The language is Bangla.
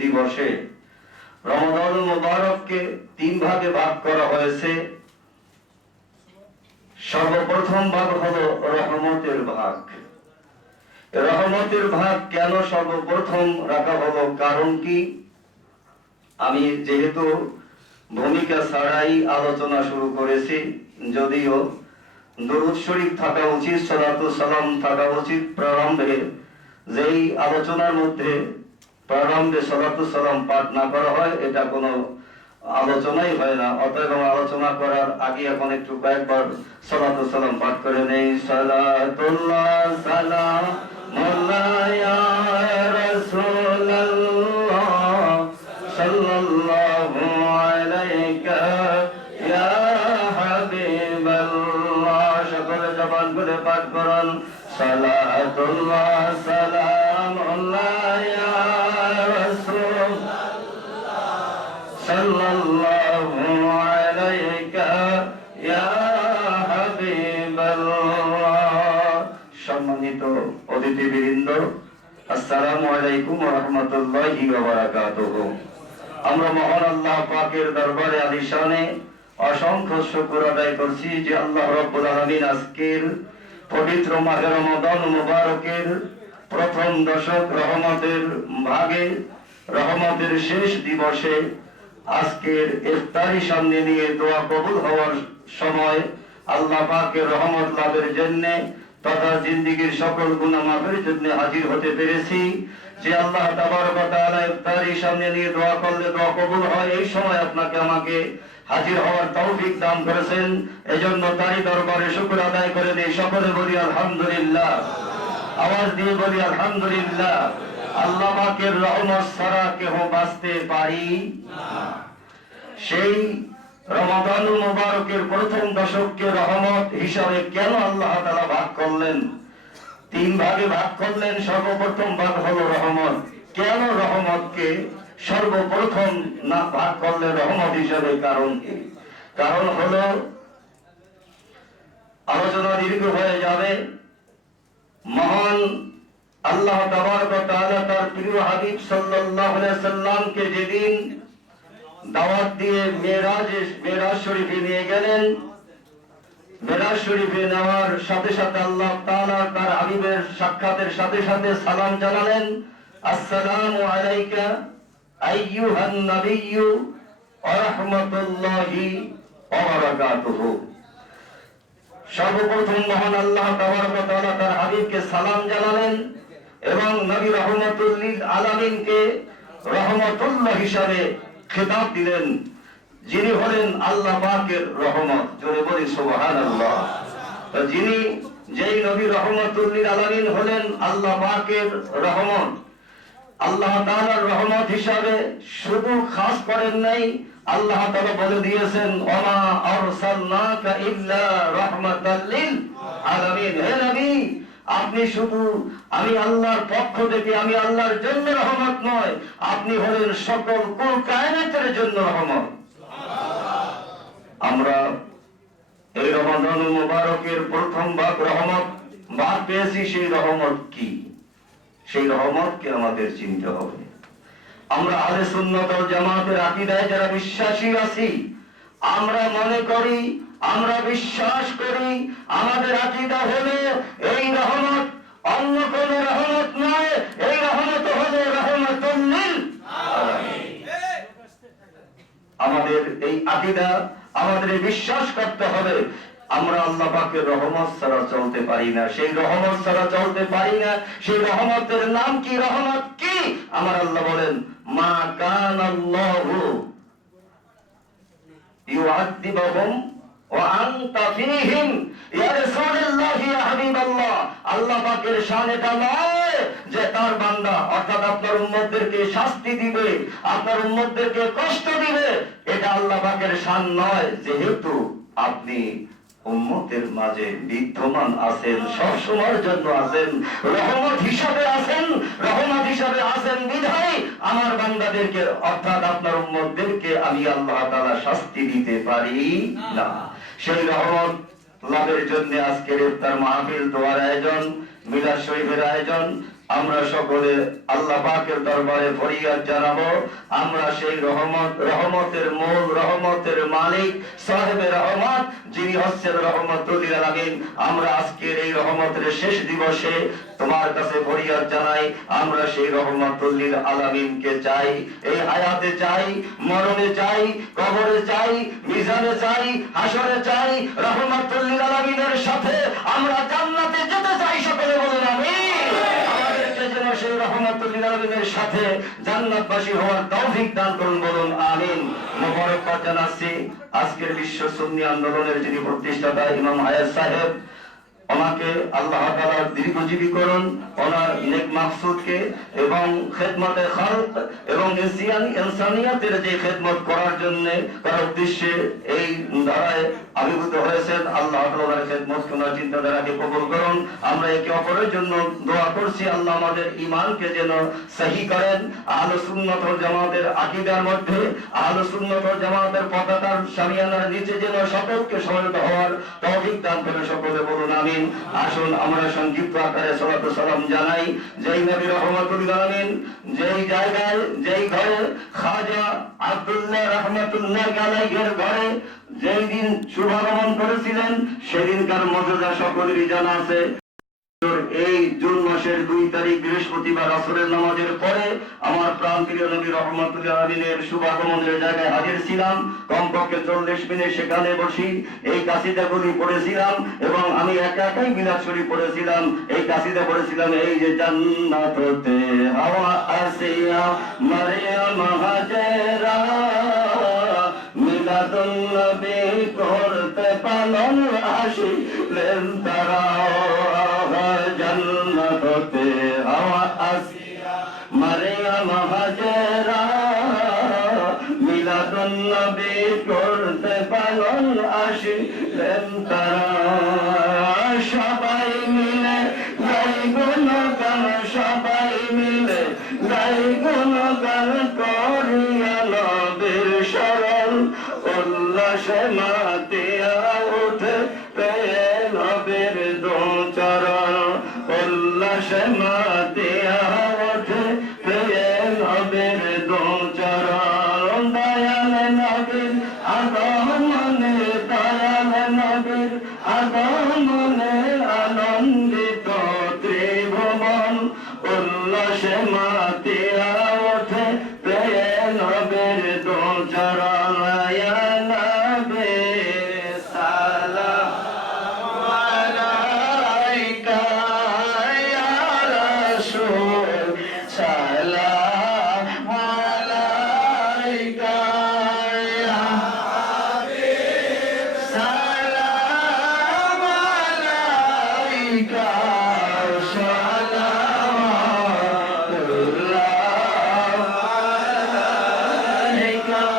দিবসে। রমজান মুবারককে তিন ভাগে ভাগ করা হয়েছে। সর্বপ্রথম ভাগ হলো রহমতের ভাগ। রহমতের ভাগ কেন সর্বপ্রথম রাখা হলো, কারণ কি? আমি যেহেতু ভূমিকা ছাড়াই আলোচনা শুরু করেছি, যদিও দরুদ শরীফ থাকা উচিত সালাম থাকা উচিত, প্রারম্ভে যেই আলোচনার মধ্যে প্রারম্ভে সালাতু সালাম পাঠ না করা হয়, এটা কোনো আলোচনাই হয় না। অতএব আলোচনা করার আগে এখন একটু কয়েকবার সালাতু সালাম পাঠ করে নেই। সালাতুল্লাহ সালাম সকলে জবান করে পাঠ করুন। সালাতুল্লাহ সালামুল্লাহ হাবিবাল্লাহ। সম্মানিত অতিথিবৃন্দ আসসালামু আলাইকুম ওয়া আমরা মহান আল্লাহ পাকের দরবারে আলিশানে অসংখ্য শুকর আদায় করছি যে আল্লাহ রব্বুল আলামিন আজকের পবিত্র মাহে রমাদান মুবারকের প্রথম দশক রহমতের ভাগে, রহমতের শেষ দিবসে আজকের ইফতারি সামনে নিয়ে দোয়া কবুল হওয়ার সময় আল্লাহ পাকের রহমত লাভের জন্য তথা জিন্দিগির সকল গুনাহ মাফের জন্য হাজির হতে পেরেছি। যে আল্লাহ তাবারক ইফতারি সামনে নিয়ে দোয়া করলে দোয়া কবুল হয়, এই সময় আপনাকে আমাকে হাজির হওয়ার তৌফিক দান করেছেন। এজন্য তারই দরবারে শুকর আদায় করে দিই সকলে বলি আলহামদুলিল্লাহ। আওয়াজ দিয়ে বলি আলহামদুলিল্লাহ। আল্লাহ রহমত ছাড়া কেহ বাঁচতে পারি? সেই রমাদান মুবারকের প্রথম দশককে রহমত হিসাবে কেন আল্লাহ তাআলা ভাগ করলেন? তিন ভাগে ভাগ করলেন, সর্বপ্রথম ভাগ হলো রহমত। কেন রহমতকে সর্বপ্রথম না ভাগ করলেন রহমত হিসাবে কারণ কারণ হলো, আলোচনা দীর্ঘ হয়ে যাবে। মহান আল্লাহ তাবারক ওয়া তাআলা তার প্রিয় হাবিব সাল্লাল্লাহু আলাইহি সাল্লামকে যেদিন দাওয়াত দিয়ে মেরাজ মেরাজ শরীফে নিয়ে গেলেন মেরাজ শরীফে নেওয়ার সাথে সাথে আল্লাহ তাআলা তার হাবিবের সাক্ষাতের সাথে সাথে সালাম জানালেন, আসসালামু আলাইকা সর্বপ্রথম মহান আল্লাহ তার হাবিবকে সালাম জানালেন এবং নবী রহমতুল্লিল রহমতুল্লাহ হিসাবে খেতাব দিলেন, যিনি হলেন আল্লাহ পাকের রহমত। জোরে বলি, সুবহানাল্লাহ। তো যিনি যেই নবী রহমতুল্লিল আলামিন হলেন, আল্লাহ পাকের রহমত। আল্লাহ তাআলার রহমত হিসাবে শুধু খাস করেন নাই, আল্লাহ তাআলা বলে দিয়েছেন, ওমা আরসালনাকা ইল্লা রাহমাতাল লিল আলামিন হে নবী আপনি শুধু আমি আল্লাহর পক্ষ থেকে, আমি আল্লাহর জন্য রহমত নয়, আপনি হলেন সকল কুল কায়নাতের জন্য রহমত। আমরা এই রমাদান মুবারকের প্রথম ভাগ রহমত ভাগ পেয়েছি, সেই রহমত কি? সেই রহমতকে আমাদের চিনতে হবে। আমরা আলে সুন্নত জামাতের আকীদায় যারা বিশ্বাসী আছি, আমরা মনে করি আমরা বিশ্বাস করি আমাদের আকীদা হলো এই রহমত। অন্য কোন রহমত নয়, এই রহমত হলো আলামিন আমাদের এই আকীদা, আমাদের বিশ্বাস করতে হবে। আমরা আল্লাহ পাকের রহমত ছাড়া চলতে পারি না। সেই রহমত ছাড়া চলতে পারি না। সেই রহমতের নাম কি, রহমত কি? আমার আল্লাহ বলেন, মা কান আল্লাহু ইউআদিবুহুম আল্লাহ পাকের শান এটা নয় যে তার বান্দা অর্থাৎ আপনার উম্মতদেরকে শাস্তি দিবে, আপনার উম্মতদেরকে কষ্ট দিবে, এটা আল্লাহ পাকের শান নয়। যেহেতু আপনি উম্মতের মাঝে বিদ্যমান আছেন সব সময়ের জন্য আছেন, রহমত হিসাবে আছেন, রহমত হিসাবে আছেন বিধায়। আমার বান্দাদেরকে, অর্থাৎ আপনার উম্মতদেরকে আমি আল্লাহ তাআলা শাস্তি দিতে পারি না। সেই রহমত লাভের জন্য আজকের ইফতার মাহফিল দোয়ার আয়োজন মিলাদ শরীফের আয়োজন, আমরা সকলে আল্লাহ পাকের দরবারে ফরিয়াদ জানাব। আমরা সেই রহমত, রহমতের মূল, রহমতের মালিক সাহেব রহমত যিনি হচ্ছেন রহমতুল আমরা আজকের এই রহমতের শেষ দিবসে তোমার কাছে ফরিয়াদ জানাই, আমরা সেই রহমতুল্লিল আলামিনকে চাই। এই হায়াতে চাই, মরণে চাই, কবরে চাই, মিজানে চাই হাসরে চাই রহমতুল্লিল আলামিনের সাথে আমরা জান্নাতে যেতে চাই সকলে বলুন, আমিন। সেই রহমতুল্লিল আলামিনের সাথে জান্নাতবাসী হওয়ার তৌফিক দান করুন, বলুন, আমিন। মোবারকবাদ জানাচ্ছি। আজকের বিশ্ব সুন্নি আন্দোলনের যিনি প্রতিষ্ঠাতা ইমাম হায়াত সাহেব ওনাকে আল্লাহ তাআলা দীর্ঘজীবী করুন, ওনার নেক মাকসুদকে এবং খেদমতে খালক এবং ইনসানি ইনসানিয়াতের যে খেদমত করার জন্য করার উদ্দেশ্যে এই ধারায় আবির্ভূত হয়েছেন। আল্লাহ তাআলার খেদমত ওনার চিন্তাধারাকে কবুল করুন। আমরা একে অপরের জন্য দোয়া করছি। আল্লাহ আমাদের ঈমানকে যেন সহি করেন। আহলে সুন্নাত জামাতের আকীদার মধ্যে, আহলে সুন্নাত জামাতের পতাকার শামিয়ানার নিচে যেন সকলকে সমবেত হওয়ার তৌফিক দান করে সকলে বলুন আমিন আসুন আমরা সংক্ষিপ্ত আকারে সালাত সালাম জানাই। যেই নবী রহমাতুল আলামিন, যেই জায়গায়, যেই ঘরে খাজা আব্দুল্লাহ রহমাতুল্লাহ আলাইহির ঘরে যেই দিন শুভাগমন করেছিলেন, সেদিনকার মর্যাদা সকলেরই জানা আছে। এই জুন মাসের দুই তারিখ বৃহস্পতিবার আসরের নামাজের পরে আমার প্রাণ প্রিয় নবী রহমতুল্লাহ আমিনের শুভাগমনের জায়গায় হাজির ছিলাম। কমপক্ষে চল্লিশ মিনিট সেখানে বসি। এই কাসিদাগুলি পড়েছিলাম এবং আমি একা একাই বিলাস শরীফ পড়েছিলাম। এই কাসিদা পড়েছিলাম, এই যে জান্নাততে। হাওয়া আসিয়া মারিয়াম হাজেরা মিলাদুল করতে পালন আসিলেন তারা নবী করতে পালন তারা সবাই মিলে গাই গুণগান, সবাই মিলে গাই গুণগান করিয়া নবীর সরল উল্লাসে মাতিয়া দোল চরা